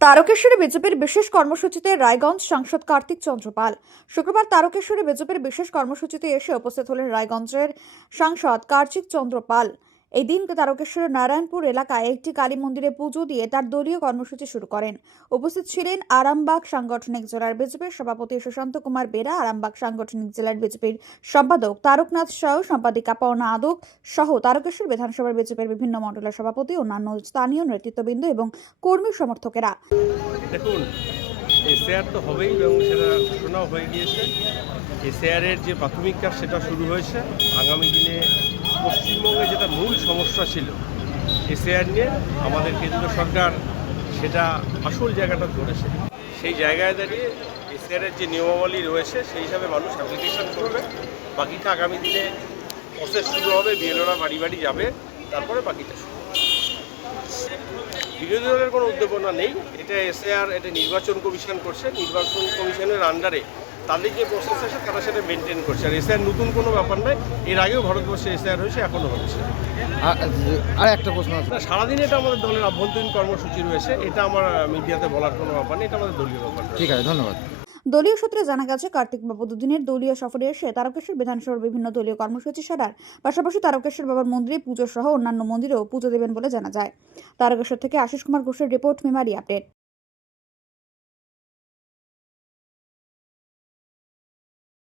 তারকেশ্বরে বিজেপির বিশেষ কর্মসূচিতে রায়গঞ্জ সাংসদ কার্তিক চন্দ্র পাল। শুক্রবার তারকেশ্বরে বিজেপির বিশেষ কর্মসূচিতে এসে উপস্থিত হলেন রায়গঞ্জের সাংসদ কার্তিক চন্দ্র পাল। এই দিন তারকেশ্বরের নারায়ণপুর এলাকায় একটি কালী মন্দিরে পুজো দিয়ে তার দলীয় কর্মসূচি শুরু করেন। উপস্থিত ছিলেন আরামবাগ সাংগঠনিক জেলার বিজেপির সভাপতি সুশান্ত কুমার বেরা, আরামবাগ সাংগঠনিক জেলার বিজেপির সম্পাদক তারকনাথ সাউ, সম্পাদিকা পর্ণা আদক সহ তারকেশ্বর বিধানসভার বিজেপির বিভিন্ন মণ্ডলের সভাপতি, অন্যান্য স্থানীয় নেতৃত্ববৃন্দ এবং কর্মী সমর্থকেরা। দেখুন, এসআর তো হবেই এবং সেটা ঘোষণাও হয়ে গিয়েছে। এসআরের যে প্রাথমিক কাজ সেটা শুরু হয়েছে। আগামী দিনে পশ্চিমবঙ্গে যেটা মূল সমস্যা ছিল এসআর নিয়ে, আমাদের কেন্দ্র সরকার সেটা আসল জায়গাটা ধরেছে। সেই জায়গায় দাঁড়িয়ে এসআরের যে নিয়মাবলী রয়েছে সেই হিসাবে মানুষ অ্যাপ্লিকেশন করবে। বাকিটা আগামী দিনে প্রসেস শুরু হবে, বিএলওরা বাড়ি বাড়ি যাবে, তারপরে বাকিটা শুরু হবে। বিরোধী দলের কোনো উদ্দীপনা নেই। এটা এসআর, এটা নির্বাচন কমিশন করছে। নির্বাচন কমিশনের আন্ডারে তাদের যে প্রসেস আছে তারা সেটা মেনটেন করছে। আর এসআর নতুন কোনো ব্যাপার নয়, এর আগেও ভারতবর্ষে এসআর হয়েছে, এখনও হচ্ছে। আর একটা প্রশ্ন আছে। সারাদিন এটা আমাদের দলের আভ্যন্তরীণ কর্মসূচি রয়েছে। এটা আমার মিডিয়াতে বলার কোনো ব্যাপার নেই, এটা আমাদের দলীয় ব্যাপার। ঠিক আছে, ধন্যবাদ। দলীয় সূত্রে জানা গেছে, কার্তিক বাবু দুদিনের দলীয় সফরে এসে তারকেশ্বর বিধানসভার বিভিন্ন দলীয় কর্মসূচি সারার পাশাপাশি তারকেশ্বর বাবার মন্দিরে পুজো সহ অন্যান্য মন্দিরেও পুজো দেবেন বলে জানা যায়। তারকেশ্বর থেকে আশিস কুমার ঘোষের রিপোর্ট, মেমারি আপডেট।